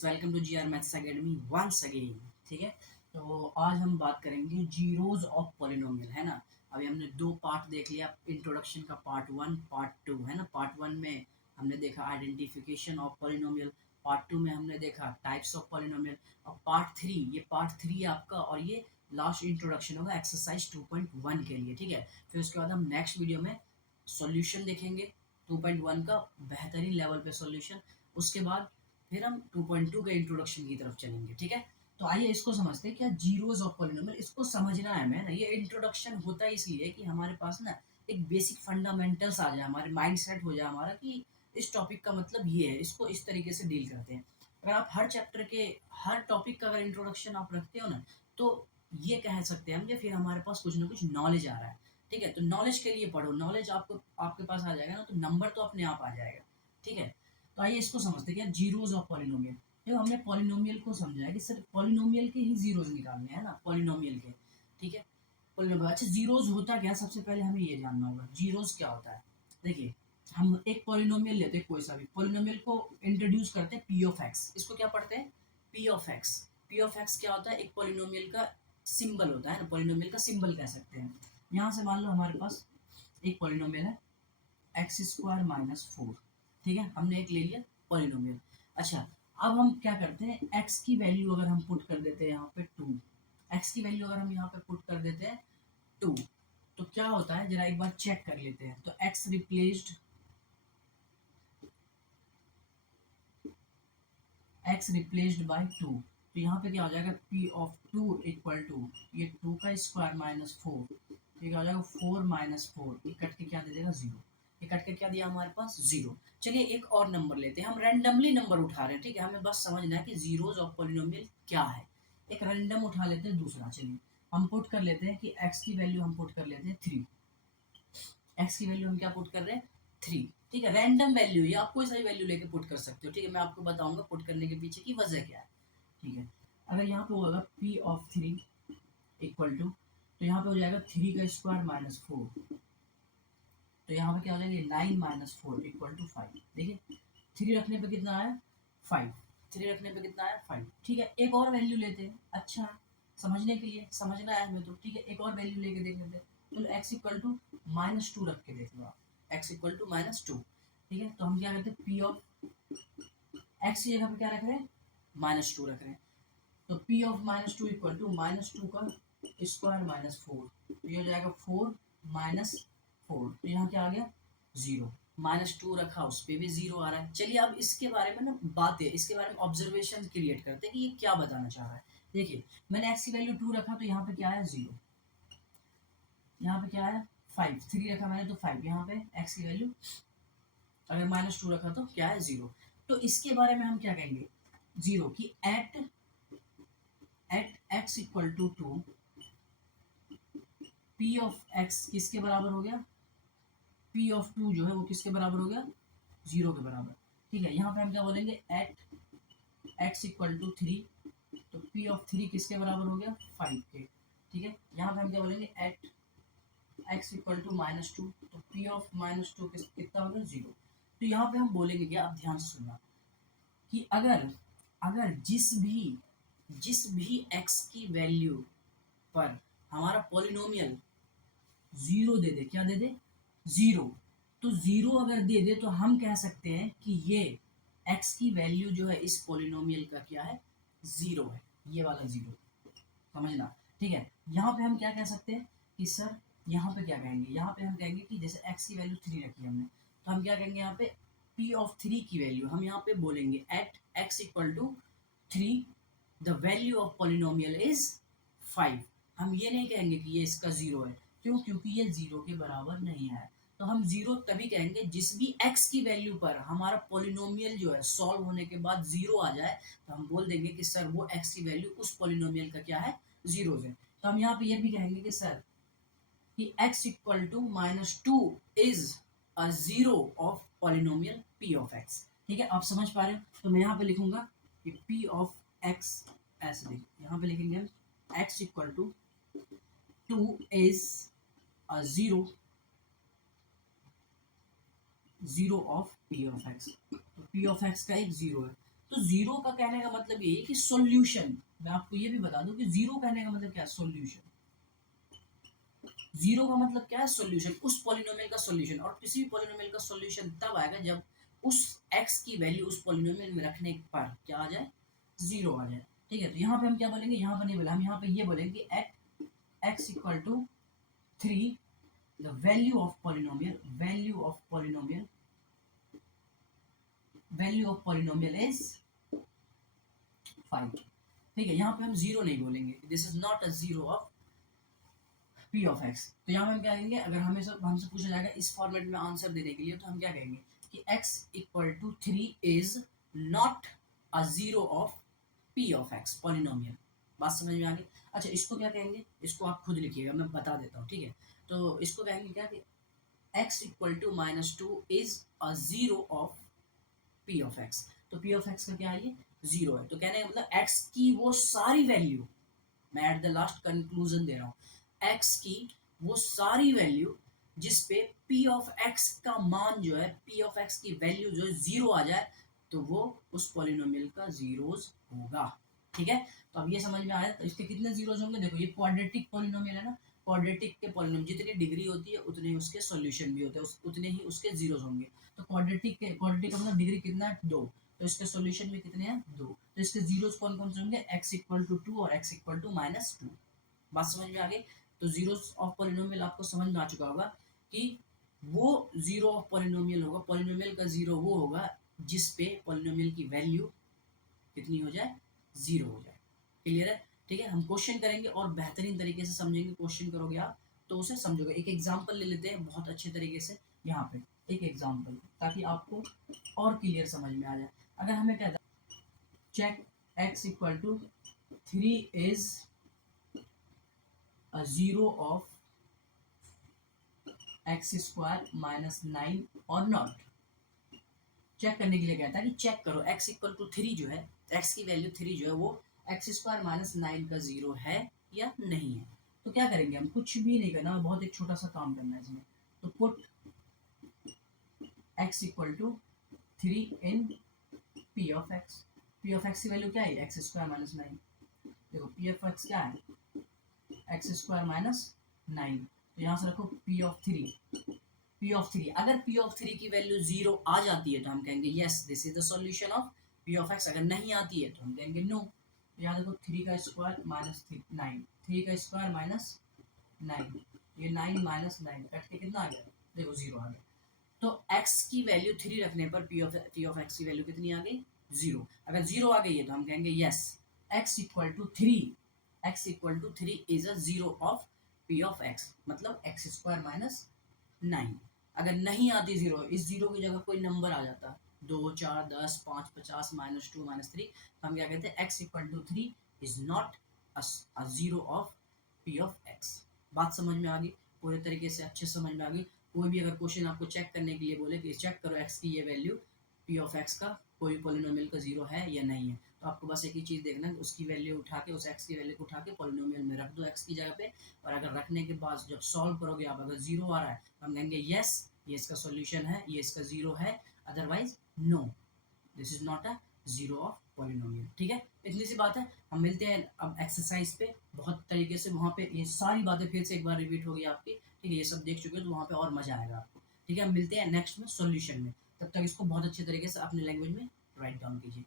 Welcome to GR maths academy once again. ठीक है, तो आज हम बात करेंगे जीरोज ऑफ पॉलिनोमियल, है ना। अभी हमने दो पार्ट देख लिया, इंट्रोडक्शन का पार्ट वन, पार्ट टू, है ना। पार्ट वन में हमने देखा identification of polynomial, part two में हमने देखा टाइप्स ऑफ पॉलिनोमियल, और पार्ट थ्री है आपका, और ये लास्ट इंट्रोडक्शन होगा एक्सरसाइज 2.1 के लिए। ठीक है, फिर उसके बाद हम नेक्स्ट वीडियो में सॉल्यूशन देखेंगे 2.1 का, बेहतरीन लेवल पे सॉल्यूशन। उसके बाद फिर हम 2.2 के इंट्रोडक्शन की तरफ चलेंगे। ठीक है, तो आइए इसको समझते हैं, क्या जीरोज ऑफ पॉलिनोमियल, इसको समझना है हमें ना। ये इंट्रोडक्शन होता है इसलिए कि हमारे पास ना एक बेसिक फंडामेंटल्स आ जाए, हमारे माइंड सेट हो जाए हमारा कि इस टॉपिक का मतलब ये है, इसको इस तरीके से डील करते हैं। अगर आप हर चैप्टर के हर टॉपिक का अगर इंट्रोडक्शन आप रखते हो ना, तो ये कह सकते हैं हम कि फिर हमारे पास कुछ ना कुछ नॉलेज आ रहा है। ठीक है, तो नॉलेज के लिए पढ़ो, नॉलेज आपको आपके पास आ जाएगा ना, तो नंबर तो अपने आप आ जाएगा। ठीक है, तो आइए इसको समझते हैं, क्या जीरोज ऑफ पॉलिनोमियल। देखो, हमने पॉलिनोमियल को समझा है कि सिर्फ पॉलिनोमियल के ही जीरोज निकालने हैं ना, पॉलिनोमियल के। ठीक है, पॉलिनोमियल, अच्छा जीरोज होता क्या है, सबसे पहले हमें ये जानना होगा जीरोज क्या होता है। देखिए, हम एक पॉलिनोमियल लेते हैं, कोई सा भी पॉलिनोमियल को इंट्रोड्यूस करते हैं पी ऑफ एक्स। इसको क्या पढ़ते हैं, P of x. P of x क्या होता है, एक पॉलिनोमियल का सिंबल होता है ना, पॉलिनोमियल का सिंबल कह सकते हैं। यहाँ से मान लो हमारे पास एक पॉलिनोमियल है एक्स स्क्वायर माइनस फोर। ठीक है, हमने एक ले लिया पॉलिनोमियल। अच्छा, अब हम क्या करते हैं, एक्स की वैल्यू अगर हम पुट कर देते हैं यहाँ पे टू, एक्स की वैल्यू अगर हम यहाँ पे पुट कर देते हैं टू, तो क्या होता है जरा एक बार चेक कर लेते हैं। तो एक्स रिप्लेस्ड बाय टू, तो यहाँ पे क्या हो जाएगा, P of two equal to ये टू का स्क्वायर माइनस फोर, तो ये क्या हो जाएगा फोर माइनस फोर, ये कट के क्या दे देगा जीरो। ये कट के क्या दिया हमारे पास, जीरो। चलिए एक और नंबर लेते हैं, हम रैंडमली नंबर उठा रहे हैं। ठीक है, हमें बस समझना है कि जीरोज ऑफ पॉलिनोमियल क्या है। एक रैंडम उठा लेते हैं दूसरा, चलिए हम पुट कर लेते हैं कि एक्स की वैल्यू हम पुट कर लेते हैं थ्री। एक्स की वैल्यू हम क्या पुट कर रहे हैं, थ्री। ठीक है, रैंडम वैल्यू, ये आप कोई सा भी वैल्यू लेके पुट कर सकते हो। ठीक है, मैं आपको बताऊंगा पुट करने के पीछे की वजह क्या है। ठीक है, अगर यहाँ पे होगा P of three equal to, तो यहाँ पे हो जाएगा थ्री का स्क्वायर माइनस फोर, तो यहाँ पे क्या हो जाएगा nine minus four equal to five. देखिए, थ्री रखने पे कितना आया, फाइव। थ्री रखने पे कितना आया, फाइव। ठीक है, एक और वैल्यू लेते हैं, अच्छा समझने के लिए, समझना है हमें तो। ठीक है, एक और वैल्यू लेके देख लेते हैं। चलो x equal to minus two रख के देख लो आप, x equal to minus two. ठीक है, तो हम क्या करते हैं, पी ऑफ एक्स की जगह पे क्या रख रहे हैं, माइनस टू रख रहे हैं। तो P of minus two equal to minus two का स्क्वायर माइनस फोर, तो ये हो जाएगा फोर माइनस फोर, तो यहाँ क्या आ गया, जीरो। माइनस टू रखा, उस पर भी जीरो आ रहा है। चलिए अब इसके बारे में ना बातें, इसके बारे में ऑब्जर्वेशन क्रिएट करते हैं कि ये क्या बताना चाह रहा है। देखिए, मैंने एक्स की वैल्यू टू रखा, तो यहाँ पे क्या आया, जीरो। यहाँ पे क्या आया, फाइव। थ्री रखा मैंने तो फाइव, यहाँ पे एक्स की वैल्यू अगर माइनस टू रखा तो क्या है, जीरो। तो इसके बारे में हम क्या कहेंगे, जीरो की at x equal to two, P of x किसके बराबर हो गया, पी ऑफ टू जो है वो किसके बराबर हो गया, जीरो के बराबर। ठीक है, यहाँ पे हम क्या बोलेंगे, at x equal to three, तो पी ऑफ थ्री किसके बराबर हो गया, फाइव के। ठीक है, यहाँ पे हम क्या बोलेंगे, at x equal to minus two, तो पी ऑफ माइनस टू कितना हो गया, जीरो। तो यहाँ पे हम बोलेंगे क्या, आप ध्यान से सुनना, कि अगर अगर जिस भी एक्स की वैल्यू पर हमारा पॉलिनोमियल जीरो दे दे, क्या दे दे, जीरो, तो जीरो अगर दे दे तो हम कह सकते हैं कि ये एक्स की वैल्यू जो है इस पॉलिनोमियल का क्या है, जीरो है, ये वाला जीरो, समझना। ठीक है, यहाँ पे हम क्या कह सकते हैं कि सर, यहाँ पे क्या कहेंगे, यहाँ पे हम कहेंगे कि जैसे एक्स की वैल्यू थ्री रखी हमने, तो हम क्या कहेंगे यहाँ पे, पी ऑफ थ्री की वैल्यू हम यहाँ पे बोलेंगे at x equal to three, the value of polynomial is five. हम ये नहीं कहेंगे कि ये इसका जीरो है, क्यों, क्योंकि ये जीरो के बराबर नहीं है। तो हम जीरो तभी कहेंगे जिस भी एक्स की वैल्यू पर हमारा पॉलिनोमियल जो है सॉल्व होने के बाद जीरो आ जाए, तो हम बोल देंगे कि सर वो एक्स की वैल्यू उस पॉलिनोमियल का क्या है, जीरो है। तो हम यहाँ पे ये भी कहेंगे कि सर कि x equal to minus two is a zero of polynomial p of x। ठीक है, आप समझ पा रहे हो, तो मैं यहाँ पे लिखूंगा कि p ऑफ x, ऐसे लिख, यहाँ पे लिखेंगे हम x equal to two is a zero, zero of p of x। तो p ऑफ x का एक जीरो है, तो जीरो का कहने का मतलब ये है कि सॉल्यूशन, मैं आपको ये भी बता दूं कि जीरो कहने का मतलब क्या है, सॉल्यूशन। जीरो का मतलब क्या है, सॉल्यूशन, उस पॉलिनोमियल का सॉल्यूशन। और किसी भी पॉलिनोमियल का सॉल्यूशन तब आएगा जब उस x की वैल्यू उस पॉलिनोमियल में रखने पर क्या आ जाए, जीरो आ जाए। ठीक है, तो यहाँ पे हम क्या बोलेंगे, यहाँ पर नहीं बोला, हम यहाँ पे ये बोलेंगे at x equal to 3 the value of polynomial is 5। ठीक है, यहाँ पे हम जीरो नहीं बोलेंगे, this is not a zero of p of x। तो यहाँ पे हम क्या कहेंगे, अगर हमें सब हमसे पूछा जाएगा इस फॉर्मेट में आंसर देने के लिए, तो हम क्या कहेंगे कि x equal to 3 is not a zero of p of x polynomial. बात समझ में आ गई। अच्छा, इसको क्या कहेंगे, इसको आप खुद लिखिएगा, मैं बता देता हूँ। ठीक है, तो इसको कहेंगे क्या कि x equal to -2 is a zero of p of x। तो p ऑफ x का क्या है, ये जीरो है। तो कहने का मतलब x की वो सारी वैल्यू, मैं एट द लास्ट कंक्लूजन दे रहा हूँ, x की वो सारी वैल्यू जिस पे p ऑफ x का मान जो है, p ऑफ x की वैल्यू जो है जीरो आ जाए, तो वो उस पॉलिनोमियल का जीरोस होगा। ठीक है, तो अब ये समझ में आया। तो इसके कितने जीरोस होंगे, देखो ये क्वाड्रेटिक पॉलिनोमियल है ना, क्वाड्रेटिक के पॉलिनोमियल जितनी डिग्री होती है उतने ही उसके सॉल्यूशन भी होते हैं, उतने ही उसके जीरोस होंगे। तो क्वाड्रेटिक का मतलब डिग्री कितना है, 2। तो इसके सॉल्यूशन में कितने हैं, 2। तो इसके जीरोस कौन कौन से होंगे, x इक्वल टू 2 और x इक्वल टू -2। बात समझ में आ गई। तो जीरोस ऑफ पॉलिनोमियल आपको समझ में आ चुका होगा कि वो जीरो ऑफ पॉलिनोमियल होगा, पॉलिनोमियल का जीरो वो होगा जिस पे पॉलिनोमियल की वैल्यू कितनी हो जाए, जीरो हो जाए। क्लियर है। ठीक है, हम क्वेश्चन करेंगे और बेहतरीन तरीके से समझेंगे। क्वेश्चन करोगे आप तो उसे समझोगे। एक एग्जांपल ले लेते हैं बहुत अच्छे तरीके से, यहाँ पे एक एग्जांपल, ताकि आपको और क्लियर समझ में आ जाए। अगर हमें कहता check x equal to 3 is a zero of x square -9 और नॉट। चेक करने के लिए कहता है कि चेक करो x इक्वल टू 3 जो है, x की वैल्यू 3 जो है वो एक्स स्क्वायर -9 का जीरो है या नहीं है। तो क्या करेंगे, हम कुछ भी नहीं करना, बहुत एक छोटा सा काम करना है इसमें। तो put x equal to 3 in p of x। p of x की वैल्यू क्या है, एक्स स्क्वायर -9। देखो p ऑफ x क्या है, एक्स स्क्वायर -9। तो यहाँ से रखो p ऑफ 3। p ऑफ 3, अगर p ऑफ 3 की वैल्यू जीरो आ जाती है तो हम कहेंगे yes this is the solution of p of x। अगर नहीं आती है तो हम कहेंगे नो। तो यहाँ देखो 3 का स्क्वायर -9, 3 का स्क्वायर -9, ये 9 -9 कट के कितना आ गया, देखो जीरो आ गया। तो x की वैल्यू 3 रखने पर p ऑफ x की वैल्यू कितनी आ गई, जीरो। अगर जीरो आ गई है तो हम कहेंगे yes x equal to 3, x equal to 3 is a zero of p of x, मतलब एक्स स्क्वायर -9। अगर नहीं आती जीरो, इस जीरो की जगह कोई नंबर आ जाता, 2 4 10 5 50 -2 -3, तो हम क्या कहते हैं, x equal to 3 is not a zero of p of x। बात समझ में आ गई, पूरे तरीके से अच्छे समझ में आ गई। कोई भी अगर क्वेश्चन आपको चेक करने के लिए बोले कि चेक करो x की ये वैल्यू, p ऑफ x का कोई पॉलिनोमियल का जीरो है या नहीं है, तो आपको बस एक ही चीज़ देखना है, उसकी वैल्यू उठा के, उस x की वैल्यू को उठा के पॉलिनोमियल में रख दो x की जगह पे। और अगर रखने के बाद जब सॉल्व करोगे आप, अगर जीरो आ रहा है तो हम कहेंगे यस ये इसका सॉल्यूशन है, ये इसका जीरो है, otherwise no this is not a zero of polynomial. ठीक है, इतनी सी बात है। हम मिलते हैं अब एक्सरसाइज पे, बहुत तरीके से वहाँ पे ये सारी बातें फिर से एक बार रिपीट होगी आपकी। ठीक है, ये सब देख चुके हो तो वहाँ पे और मजा आएगा आपको। ठीक है, हम मिलते हैं नेक्स्ट में सॉल्यूशन में। तब तक इसको बहुत अच्छे तरीके से अपने लैंग्वेज में राइट डाउन कीजिए।